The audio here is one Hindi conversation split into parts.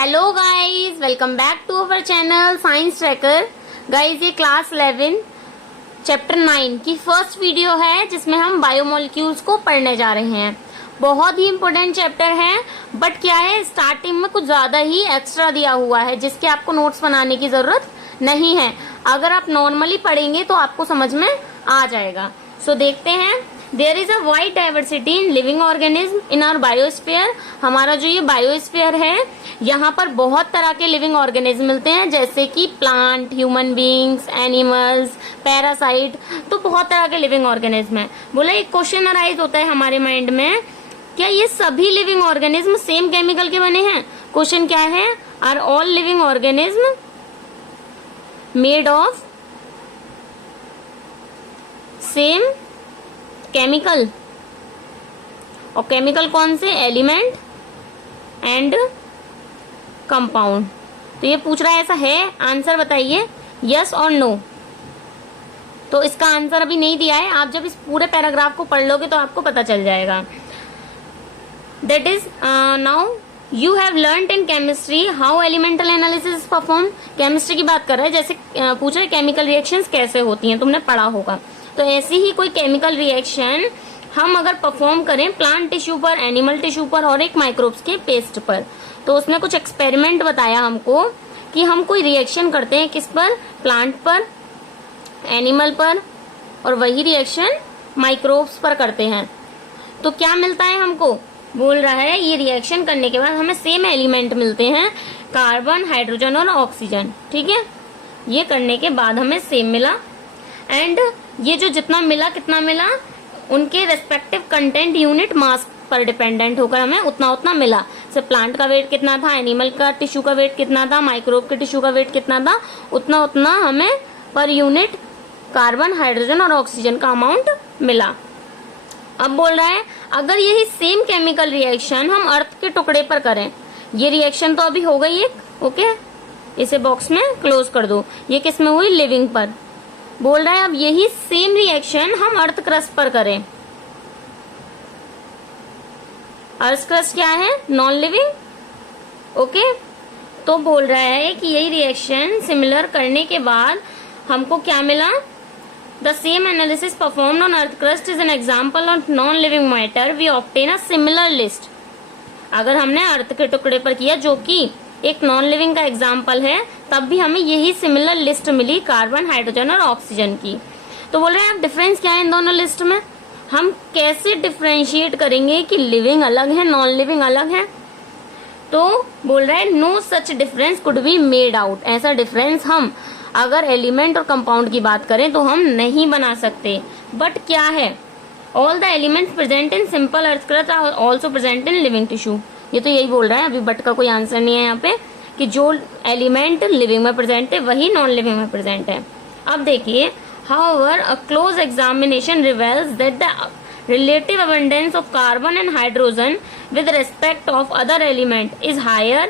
Hello guys, welcome back to our channel Science Tracker. Guys, ये क्लास 11 चैप्टर 9 की फर्स्ट वीडियो है जिसमें हम बायोमोलिक्यूल्स को पढ़ने जा रहे हैं। बहुत ही इम्पोर्टेंट चैप्टर है, बट क्या है, स्टार्टिंग में कुछ ज्यादा ही एक्स्ट्रा दिया हुआ है जिसके आपको नोट्स बनाने की जरूरत नहीं है। अगर आप नॉर्मली पढ़ेंगे तो आपको समझ में आ जाएगा। सो देखते हैं। There is a wide diversity in living organism in our biosphere. हमारा जो ये बायोस्फीयर है, यहाँ पर बहुत तरह के लिविंग ऑर्गेनिज्म मिलते हैं, जैसे कि plant, human beings, animals, parasite. तो बहुत तरह के लिविंग ऑर्गेनिज्म है। बोला एक क्वेश्चन अराइज होता है हमारे माइंड में, क्या ये सभी लिविंग ऑर्गेनिज्म सेम केमिकल के बने हैं? क्वेश्चन क्या है? Are all living organism made of same chemical? और केमिकल कौन से? Element and compound. तो ये पूछ रहा है, ऐसा है? आंसर बताइए, यस और नो। तो इसका आंसर अभी नहीं दिया है, आप जब इस पूरे पैराग्राफ को पढ़ लोगे तो आपको पता चल जाएगा। That is now you have learned in chemistry how elemental analysis perform. Chemistry की बात कर रहा है, जैसे पूछ रहे केमिकल रिएक्शंस कैसे होती हैं, तुमने पढ़ा होगा। तो ऐसी ही कोई केमिकल रिएक्शन हम अगर परफॉर्म करें प्लांट टिश्यू पर, एनिमल टिश्यू पर और एक माइक्रोब्स के पेस्ट पर, तो उसने कुछ एक्सपेरिमेंट बताया हमको कि हम कोई रिएक्शन करते हैं किस पर? प्लांट पर, एनिमल पर, और वही रिएक्शन माइक्रोब्स पर करते हैं। तो क्या मिलता है हमको? बोल रहा है ये रिएक्शन करने के बाद हमें सेम एलिमेंट मिलते हैं, कार्बन, हाइड्रोजन और ऑक्सीजन। ठीक है, ये करने के बाद हमें सेम मिला। एंड ये जो जितना मिला, कितना मिला, उनके रेस्पेक्टिव कंटेंट यूनिट मास पर डिपेंडेंट होकर हमें उतना उतना मिला। जैसे प्लांट का वेट कितना था, एनिमल का टिश्यू का वेट कितना था, माइक्रोब के टिश्यू का वेट कितना था, उतना उतना हमें पर यूनिट कार्बन, हाइड्रोजन और ऑक्सीजन का अमाउंट मिला। अब बोल रहा है अगर यही सेम केमिकल रिएक्शन हम अर्थ के टुकड़े पर करें, ये रिएक्शन तो अभी हो गई एक, ओके, इसे बॉक्स में क्लोज कर दो। ये किस में हुई? लिविंग पर। बोल रहा है अब यही सेम रिएक्शन हम अर्थ क्रस्ट पर करें। अर्थ क्रस्ट क्या है? Non living. ओके, तो बोल रहा है कि यही रिएक्शन सिमिलर करने के बाद हमको क्या मिला? The same analysis performed on earth crust is an example of non living matter, we obtain a similar list. अगर हमने अर्थ के टुकड़े पर किया, जो कि एक नॉन लिविंग का एग्जाम्पल है, तब भी हमें यही सिमिलर लिस्ट मिली कार्बन, हाइड्रोजन और ऑक्सीजन की। तो बोल रहे हैं अब डिफरेंस क्या है इन दोनों लिस्ट में? हम कैसे डिफरेंशिएट करेंगे कि लिविंग अलग है, नॉन लिविंग अलग है? तो बोल रहा है no such difference could be made out. ऐसा डिफरेंस हम अगर एलिमेंट और कंपाउंड की बात करें तो हम नहीं बना सकते। बट क्या है? All the elements present in simple earth crust are also present in living tissue. ये तो यही बोल रहा है, अभी बट का कोई आंसर नहीं है यहाँ पे, कि जो एलिमेंट लिविंग में प्रेजेंट है वही नॉन लिविंग में प्रेजेंट है। अब देखिए, however a close examination reveals that the relative abundance of carbon and hydrogen with respect of other element is higher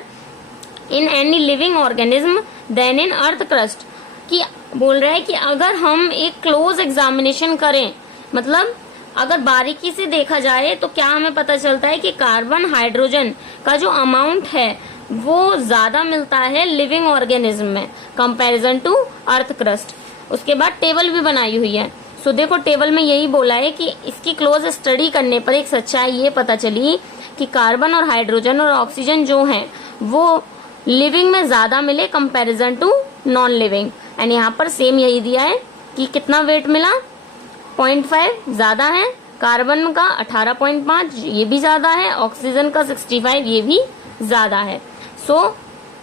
in any living organism than in earth crust। कि बोल रहा है कि अगर हम एक क्लोज एग्जामिनेशन करें, मतलब अगर बारीकी से देखा जाए तो क्या हमें पता चलता है कि कार्बन, हाइड्रोजन का जो अमाउंट है वो ज्यादा मिलता है लिविंग ऑर्गेनिज्म में कंपैरिजन टू अर्थ क्रस्ट। उसके बाद टेबल भी बनाई हुई है। सो देखो, टेबल में यही बोला है कि इसकी क्लोज स्टडी करने पर एक सच्चाई ये पता चली कि कार्बन और हाइड्रोजन और ऑक्सीजन जो हैं वो लिविंग में ज्यादा मिले comparison to non living. And यहाँ पर सेम यही दिया है कि कितना वेट मिला? 0.5 ज्यादा है, कार्बन का 18.5 ये भी ज्यादा है, ऑक्सीजन का 65 ये भी ज्यादा है। सो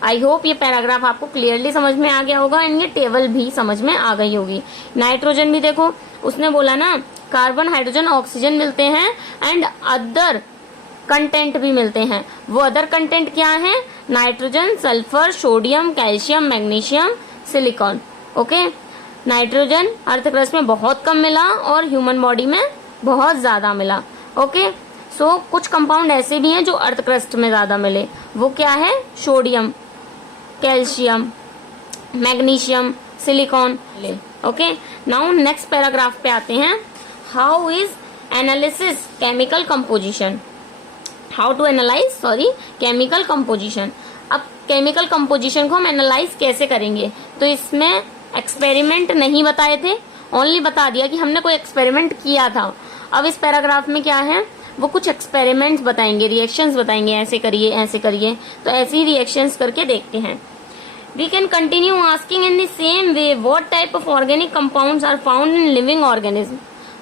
आई होप ये पैराग्राफ आपको क्लियरली समझ में आ गया होगा एंड ये टेबल भी समझ में आ गई होगी। नाइट्रोजन भी देखो, उसने बोला ना कार्बन, हाइड्रोजन, ऑक्सीजन मिलते हैं एंड अदर कंटेंट भी मिलते हैं। वो अदर कंटेंट क्या है? Nitrogen, sulphur, sodium, calcium, magnesium, silicon. Okay, nitrogen earth crust में बहुत कम मिला और ह्यूमन बॉडी में बहुत ज्यादा मिला। ओके, सो कुछ कंपाउंड ऐसे भी हैं जो अर्थ क्रस्ट में ज्यादा मिले। वो क्या है? Sodium, calcium, magnesium, silicon. Okay, now next paragraph पे आते हैं। How is analysis chemical composition. How to analyse chemical composition. अब केमिकल कंपोजिशन को हम एनालाइज कैसे करेंगे, तो इसमें एक्सपेरिमेंट नहीं बताए थे, ओनली बता दिया कि हमने कोई एक्सपेरिमेंट किया था। अब इस पैराग्राफ में क्या है, वो कुछ एक्सपेरिमेंट्स बताएंगे, रिएक्शंस बताएंगे, ऐसे करिए ऐसे करिए, तो ऐसे ही रिएक्शंस करके देखते हैं। We can continue asking in the same way what type of organic compounds are found in living organism.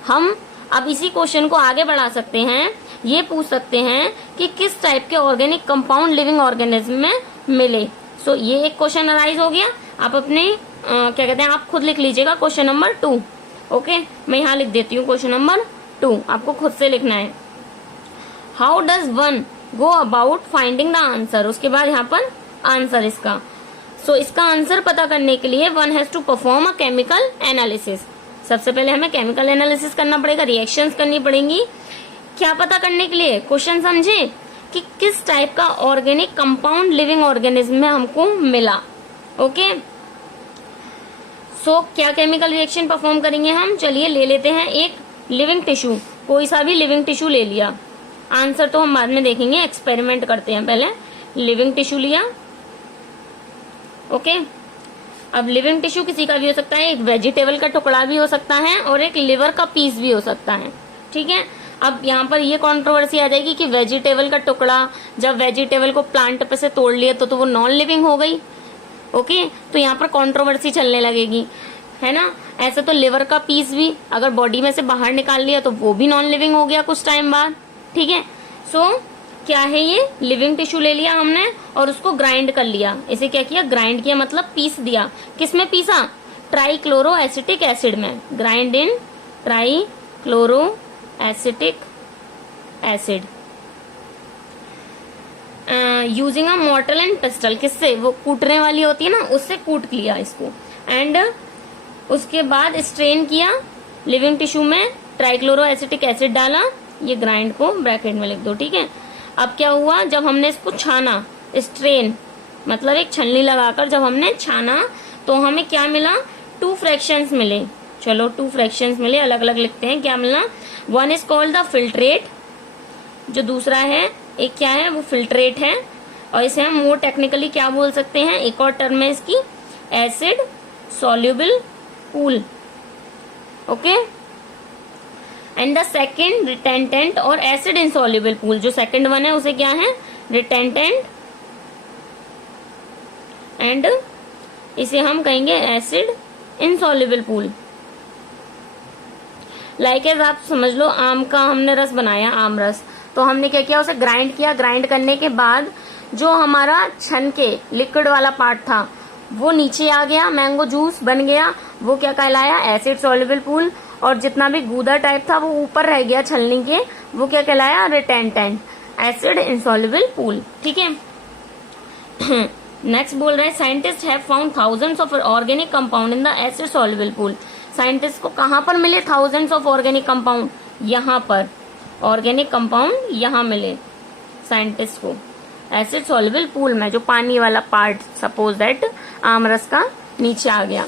हम अब इसी क्वेश्चन को आगे बढ़ा सकते हैं, ये पूछ सकते हैं कि किस टाइप के ऑर्गेनिक कंपाउंड लिविंग ऑर्गेनिज्म में मिले। सो ये एक क्वेश्चन अराइज हो गया। आप अपने क्या कहते हैं, आप खुद लिख लीजिएगा क्वेश्चन नंबर 2। ओके, मैं यहाँ लिख देती हूँ क्वेश्चन नंबर 2, आपको खुद से लिखना है। How does one go about finding the answer, उसके बाद यहाँ पर आंसर इसका। सो इसका आंसर पता करने के लिए one has to perform a chemical analysis. सबसे पहले हमें केमिकल एनालिसिस करना पड़ेगा, रिएक्शंस करनी पड़ेंगी। क्या पता करने के लिए, क्वेश्चन समझे कि किस टाइप का ऑर्गेनिक कंपाउंड लिविंग ऑर्गेनिज्म में हमको मिला। ओके, सो क्या केमिकल रिएक्शन परफॉर्म करेंगे हम, चलिए ले लेते हैं एक लिविंग टिश्यू, कोई सा भी लिविंग टिश्यू ले लिया। आंसर तो हम बाद में देखेंगे, एक्सपेरिमेंट करते हैं पहले। लिविंग टिश्यू लिया। ओके, अब लिविंग टिश्यू किसी का भी हो सकता है, एक वेजिटेबल का टुकड़ा भी हो सकता है और एक लिवर का पीस भी हो सकता है। ठीक है, अब यहाँ पर ये कंट्रोवर्सी आ जाएगी कि वेजिटेबल का टुकड़ा, जब वेजिटेबल को प्लांट पे से तोड़ लिया तो वो नॉन लिविंग हो गई। ओके, तो यहाँ पर कंट्रोवर्सी चलने लगेगी, है ना। ऐसे तो लिवर का पीस भी अगर बॉडी में से बाहर निकाल लिया तो वो भी नॉन लिविंग हो गया कुछ टाइम बाद। ठीक है, सो क्या है, ये लिविंग टिश्यू ले लिया हमने और उसको ग्राइंड कर लिया। इसे क्या किया, ग्राइंड किया, मतलब पीस दिया। किसमें पीसा, ट्राइक्लोरो एसिटिक एसिड में। Grind in trichloro acetic acid using a मॉर्टल and pistol. किससे, वो कूटने वाली होती है ना, उससे कूट लिया इसको। एंड उसके बाद स्ट्रेन किया, लिविंग टिश्यू में ट्राइक्लोरो एसिटिक एसिड डाला। ये ग्राइंड को ब्रैकेट में लिख दो। ठीक है, अब क्या हुआ, जब हमने इसको छाना, स्ट्रेन मतलब एक छलनी लगाकर जब हमने छाना तो हमें क्या मिला, 2 फ्रैक्शंस मिले। चलो 2 फ्रैक्शंस मिले, अलग अलग लिखते हैं। क्या मिला, one is called the filtrate, जो दूसरा है एक क्या है, वो फिल्ट्रेट है। और इसे हम मोर टेक्निकली क्या बोल सकते हैं, एक और टर्म है इसकी, acid soluble pool. Okay, and the second retentate और एसिड इनसॉल्युबल पूल, जो सेकेंड वन है उसे क्या है, रिटेंटेंट, एंड इसे हम कहेंगे acid insoluble pool. Like as आप समझ लो, आम का हमने रस बनाया, आम रस, तो हमने क्या किया, उसे ग्राइंड किया। ग्राइंड करने के बाद जो हमारा छन के लिक्विड वाला पार्ट था वो नीचे आ गया, मैंगो जूस बन गया, वो क्या कहलाया, एसिड सॉल्युबल पूल। और जितना भी गूदा टाइप था वो ऊपर रह गया छलनी के, वो क्या कहलाया, रिटेंटेंट, एसिड इनसॉल्युबल पूल। ठीक है, नेक्स्ट बोल रहे हैं, scientist have found thousands of organic compound in the acid soluble pool. Scientist को कहां पर मिले थाउजेंड्स ऑफ ऑर्गेनिक कंपाउंड, यहाँ पर ऑर्गेनिक कंपाउंड यहाँ मिले साइंटिस्ट को एसिड सॉल्युबल पूल में, जो पानी वाला पार्ट सपोज दैट आमरस का नीचे आ गया।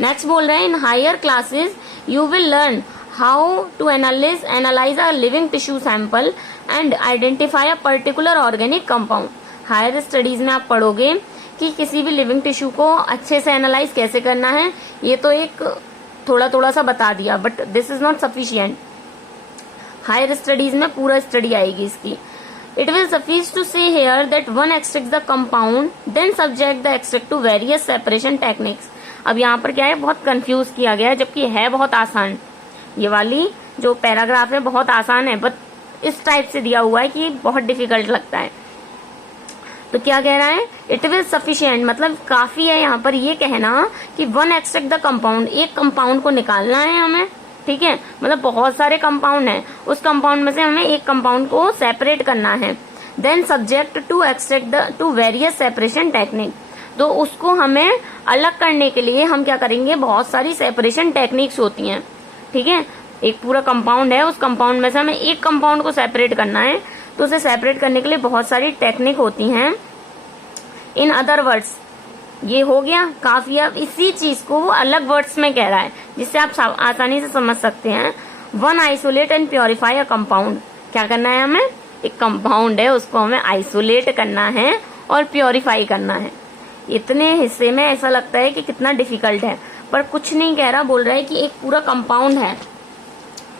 नेक्स्ट बोल रहे हैं, in higher classes you will learn how to analyse a living tissue sample and identify a particular organic compound. Higher studies में आप पढ़ोगे कि किसी भी लिविंग टिश्यू को अच्छे से एनालाइज कैसे करना है। ये तो एक थोड़ा थोड़ा सा बता दिया, but this is not sufficient. Higher studies में पूरा स्टडी आएगी इसकी। It will suffice to say here that one extracts the compound, then subject the extract to various separation techniques. अब यहाँ पर क्या है, बहुत कंफ्यूज किया गया है, जबकि है बहुत आसान। ये वाली जो पैराग्राफ है बहुत आसान है, बट इस टाइप से दिया हुआ है कि बहुत डिफिकल्ट लगता है। तो क्या कह रहा है, इट विल सफिशिएंट, मतलब काफी है यहाँ पर ये कहना कि वन एक्सट्रैक्ट द कंपाउंड, एक कंपाउंड को निकालना है हमें। ठीक है, मतलब बहुत सारे कंपाउंड हैं, उस कंपाउंड में से हमें एक कंपाउंड को सेपरेट करना है। Then subject to extract the to various separation technique, तो उसको हमें अलग करने के लिए हम क्या करेंगे, बहुत सारी सेपरेशन टेक्निक्स होती हैं। ठीक है, एक पूरा कंपाउंड है, उस कंपाउंड में से हमें एक कंपाउंड को सेपरेट करना है, तो उसे सेपरेट करने के लिए बहुत सारी टेक्निक होती हैं। इन अदर वर्ड्स, ये हो गया काफी। अब इसी चीज को वो अलग वर्ड्स में कह रहा है, जिससे आप आसानी से समझ सकते हैं। One isolate and purify a compound, क्या करना है हमें, एक कंपाउंड है उसको हमें आइसोलेट करना है और प्योरीफाई करना है। इतने हिस्से में ऐसा लगता है कि कितना डिफिकल्ट है, पर कुछ नहीं कह रहा, बोल रहा है कि एक पूरा कंपाउंड है,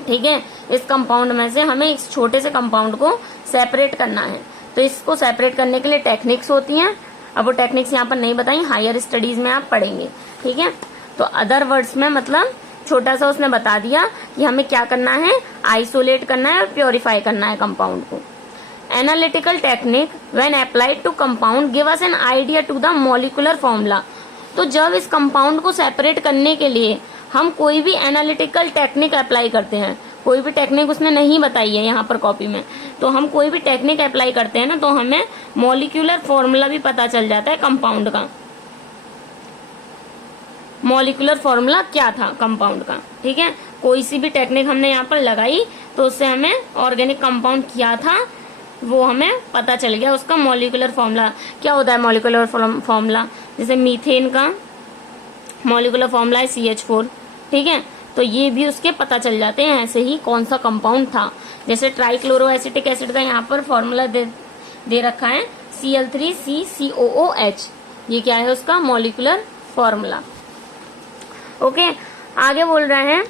ठीक है। इस कंपाउंड में से हमें इस छोटे से कंपाउंड को सेपरेट करना है। तो इसको सेपरेट करने के लिए टेक्निक्स होती हैं। अब वो टेक्निक्स यहाँ पर नहीं बताई, हायर स्टडीज में आप पढ़ेंगे, ठीक है। तो अदर वर्ड्स में मतलब छोटा सा उसने बता दिया कि हमें क्या करना है, आइसोलेट करना है और प्योरीफाई करना है कंपाउंड को। Analytical technique when applied to compound give us an idea to the molecular formula. तो जब इस कंपाउंड को सेपरेट करने के लिए हम कोई भी एनालिटिकल टेक्निक अप्लाई करते हैं, कोई भी टेक्निक उसने नहीं बताई है यहाँ पर कॉपी में, तो हम कोई भी टेक्निक अप्लाई करते हैं ना, तो हमें मॉलिक्यूलर फॉर्मूला भी पता चल जाता है कंपाउंड का। मॉलिक्यूलर फॉर्मूला क्या था कंपाउंड का, ठीक है। कोई सी भी टेक्निक हमने यहाँ पर लगाई तो उससे हमें ऑर्गेनिक कंपाउंड क्या था वो हमें पता चल गया। उसका मॉलिक्यूलर फॉर्मूला क्या होता है, मॉलिक्यूलर फॉर्मूला जैसे मीथेन का मॉलिक्यूलर फॉर्मूला है CH4, ठीक है। तो ये भी उसके पता चल जाते हैं ऐसे ही कौन सा कंपाउंड था। जैसे ट्राइक्लोरो एसिटिक एसिड का यहाँ पर फॉर्मूला दे रखा है Cl3CCOOH, ये क्या है उसका मॉलिक्यूलर फॉर्मूला। ओके, आगे बोल रहे हैं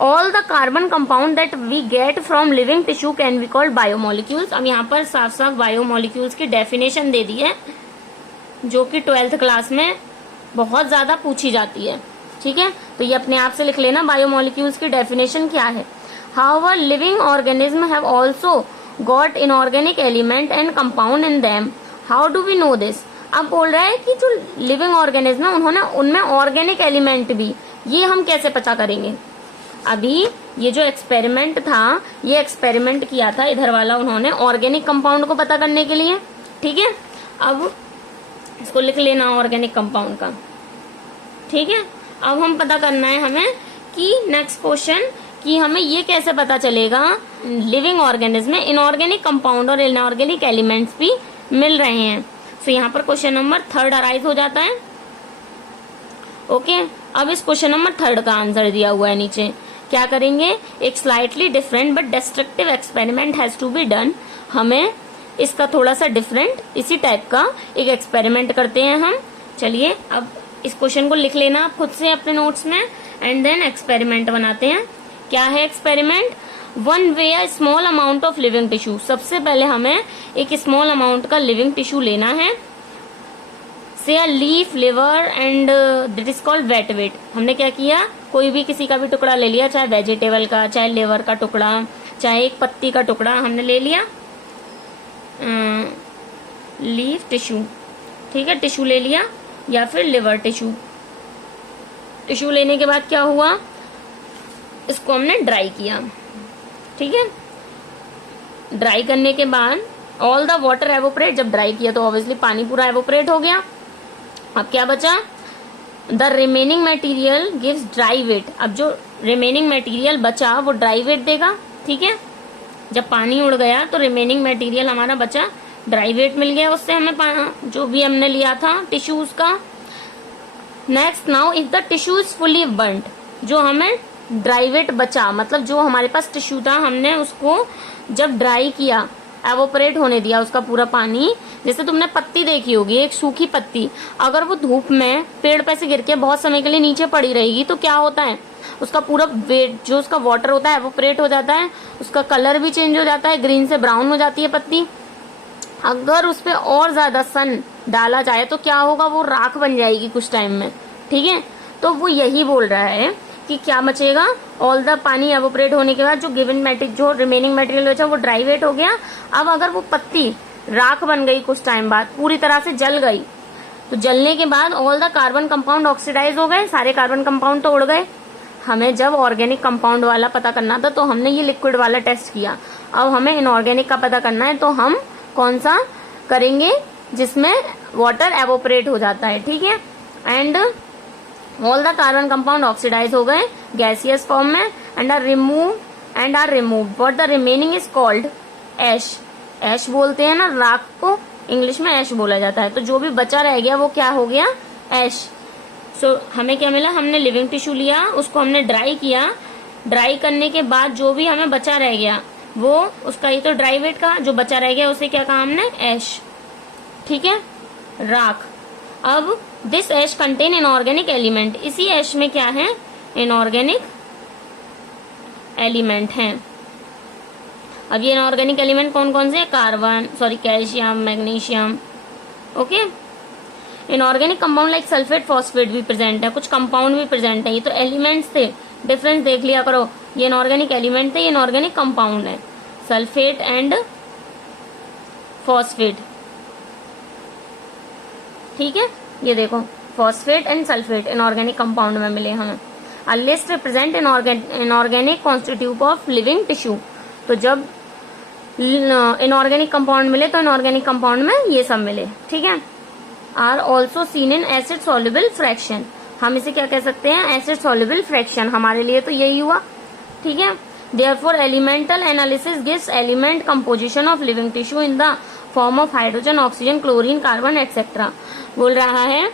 all the carbon compound that we get from living tissue can be called biomolecules. अब यहाँ पर साफ साफ बायोमोलिक्यूल्स की डेफिनेशन दे दी है जो कि 12th क्लास में बहुत ज्यादा पूछी जाती है, ठीक है। तो ये अपने आप से लिख लेना, बायोमोलिक्यूल्स की डेफिनेशन क्या है। However living organism have also got inorganic element and compound in them, how do we know this. अब बोल रहा है कि जो लिविंग ऑर्गेनिज्म है उन्होंने उनमें ऑर्गेनिक एलिमेंट भी, ये हम कैसे पता करेंगे। अभी ये जो एक्सपेरिमेंट था, ये एक्सपेरिमेंट किया था इधर वाला उन्होंने ऑर्गेनिक कंपाउंड को पता करने के लिए, ठीक है। अब इसको लिख लेना ऑर्गेनिक कंपाउंड का, ठीक है। अब हम पता करना है हमें कि नेक्स्ट क्वेश्चन कि हमें ये कैसे पता चलेगा लिविंग ऑर्गेनिज्म में इनऑर्गेनिक कंपाउंड और इनऑर्गेनिक एलिमेंट्स भी मिल रहे हैं। तो यहाँ पर क्वेश्चन नंबर 3 अराइज हो जाता है। ओके, अब इस क्वेश्चन नंबर 3 का आंसर दिया हुआ है नीचे। क्या करेंगे, एक slightly different but destructive experiment has to be done. हमें इसका थोड़ा सा डिफरेंट इसी टाइप का एक एक्सपेरिमेंट करते हैं हम। चलिए अब इस क्वेश्चन को लिख लेना आप खुद से अपने नोट्स में एंड देन एक्सपेरिमेंट बनाते हैं। क्या है experiment, one way a small amount of living tissue. सबसे पहले हमें एक स्मॉल अमाउंट का लिविंग टिश्यू लेना है, say a leaf, liver and that is called wet weight. हमने क्या किया, कोई भी किसी का भी टुकड़ा ले लिया, चाहे वेजिटेबल का, चाहे लिवर का टुकड़ा, चाहे एक पत्ती का टुकड़ा हमने ले लिया, लीफ टिश्यू, ठीक है, टिश्यू ले लिया या फिर लिवर टिश्यू। टिश्यू लेने के बाद क्या हुआ, इसको हमने ड्राई किया, ठीक है। ड्राई करने के बाद ऑल द वाटर एवोपरेट, जब ड्राई किया तो ऑब्वियसली पानी पूरा एवोपरेट हो गया। अब क्या बचा, the remaining material gives dry weight. अब जो रिमेनिंग मटेरियल बचा वो ड्राई वेट देगा, ठीक है। जब पानी उड़ गया तो रिमेनिंग मटेरियल हमारा बचा, ड्राई वेट मिल गया उससे हमें जो भी हमने लिया था टिश्यूज का। Next, now if the tissue is fully burned, जो हमें ड्राई वेट बचा, मतलब जो हमारे पास टिश्यू था हमने उसको जब ड्राई किया, एवोपरेट होने दिया उसका पूरा पानी। जैसे तुमने पत्ती देखी होगी, एक सूखी पत्ती, अगर वो धूप में पेड़ पे से गिर के बहुत समय के लिए नीचे पड़ी रहेगी तो क्या होता है, उसका पूरा वेट जो उसका वाटर होता है एवोपरेट हो जाता है, उसका कलर भी चेंज हो जाता है, ग्रीन से ब्राउन हो जाती है पत्ती। अगर उस पर और ज्यादा सन डाला जाए तो क्या होगा, वो राख बन जाएगी कुछ टाइम में, ठीक है। तो वो यही बोल रहा है कि क्या बचेगा, ऑल द पानी एवोपरेट होने के बाद जो गिवन मटेरियल, जो रिमेनिंग मटेरियल बचा वो ड्राई वेट हो गया। अब अगर वो पत्ती राख बन गई कुछ टाइम बाद, पूरी तरह से जल गई, तो जलने के बाद all the carbon compound oxidise हो गए, सारे कार्बन कंपाउंड तो उड़ गए। हमें जब ऑर्गेनिक कंपाउंड वाला पता करना था तो हमने ये लिक्विड वाला टेस्ट किया। अब हमें इनऑर्गेनिक का पता करना है तो हम कौन सा करेंगे, जिसमें वाटर एवोपरेट हो जाता है, ठीक है। And all the carbon compound oxidise हो गए गैसियस फॉर्म में and are removed what the remaining is called ash. Ash बोलते हैं ना राख को, इंग्लिश में एश बोला जाता है। तो जो भी बचा रह गया वो क्या हो गया, एश। सो हमें क्या मिला, हमने लिविंग टिश्यू लिया, उसको हमने ड्राई किया, ड्राई करने के बाद जो भी हमें बचा रह गया वो उसका ये तो ड्राई वेट का जो बचा रह गया उसे क्या कहा हमने, ऐश, ठीक है, राख। अब this ash contain inorganic element, इसी ऐश में क्या है, इनऑर्गेनिक एलिमेंट हैं। अब ये इनऑर्गेनिक एलिमेंट कौन कौन से, carbon, calcium, magnesium, okay. Inorganic compound like sulphate, phosphate भी प्रेजेंट है, कुछ कंपाउंड भी प्रेजेंट है। ये तो एलिमेंट्स थे, डिफरेंस देख लिया करो, ये इनऑर्गेनिक एलिमेंट थे, ये इनऑर्गेनिक कंपाउंड है, सल्फेट एंड फॉस्फेट, ठीक है। ये देखो phosphate and sulphate inorganic compound में मिले हमें। A list represent inorganic constitute of living tissue, तो जब इनऑर्गेनिक कंपाउंड मिले तो इनऑर्गेनिक कंपाउंड में ये सब मिले, ठीक है। Are also seen in acid soluble fraction, हम इसे क्या कह सकते हैं, एसिड सॉल्युबल फ्रैक्शन, हमारे लिए तो यही हुआ, ठीक है। Therefore elemental analysis gives element composition of living tissue in the form of hydrogen, oxygen, chlorine, carbon etcetera. बोल रहा है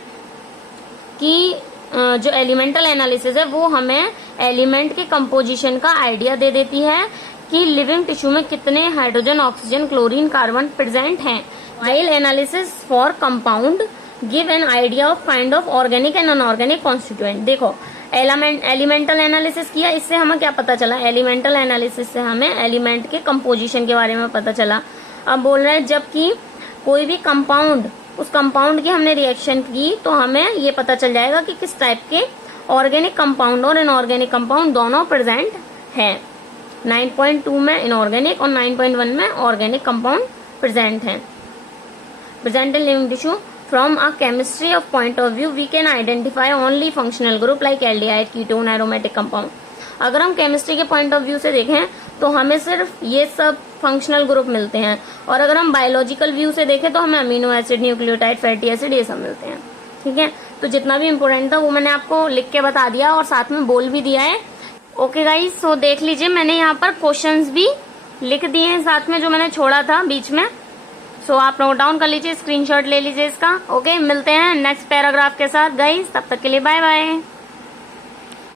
कि जो एलिमेंटल एनालिसिस है वो हमें एलिमेंट के कंपोजिशन का आइडिया दे देती है कि लिविंग टिश्यू में कितने hydrogen, oxygen, chlorine, carbon present हैं। While analysis for compound give an idea of kind of organic and inorganic constituent. देखो एलिमेंटल एनालिसिस किया, इससे हमें क्या पता चला, एलिमेंटल एनालिसिस से हमें एलिमेंट के कंपोजिशन के बारे में पता चला। अब बोल रहे हैं जबकि कोई भी कंपाउंड, उस कंपाउंड की हमने रिएक्शन की तो हमें ये पता चल जाएगा कि किस टाइप के ऑर्गेनिक कंपाउंड और इनऑर्गेनिक कंपाउंड दोनों प्रेजेंट है। 9.2 में इनऑर्गेनिक और 9.1 में ऑर्गेनिक कंपाउंड प्रेजेंट है। Present in living tissue from a chemistry of point of view we can identify only functional group like aldehyde, ketone, aromatic compound. अगर हम केमिस्ट्री के पॉइंट ऑफ व्यू से देखें तो हमें सिर्फ ये सब फंक्शनल ग्रुप मिलते हैं, और अगर हम बायोलॉजिकल व्यू से देखें तो हमें amino acid, nucleotide, fatty acid ये सब मिलते हैं, ठीक है। तो जितना भी इम्पोर्टेंट था वो मैंने आपको लिख के बता दिया और साथ में बोल भी दिया है। ओके गाइस, सो देख लीजिए मैंने यहाँ पर क्वेश्चंस भी लिख दिए हैं साथ में जो मैंने छोड़ा था बीच में। सो आप नोट डाउन कर लीजिए, स्क्रीनशॉट ले लीजिए इसका। ओके, मिलते हैं नेक्स्ट पैराग्राफ के साथ गाइस, तब तक के लिए बाय बाय।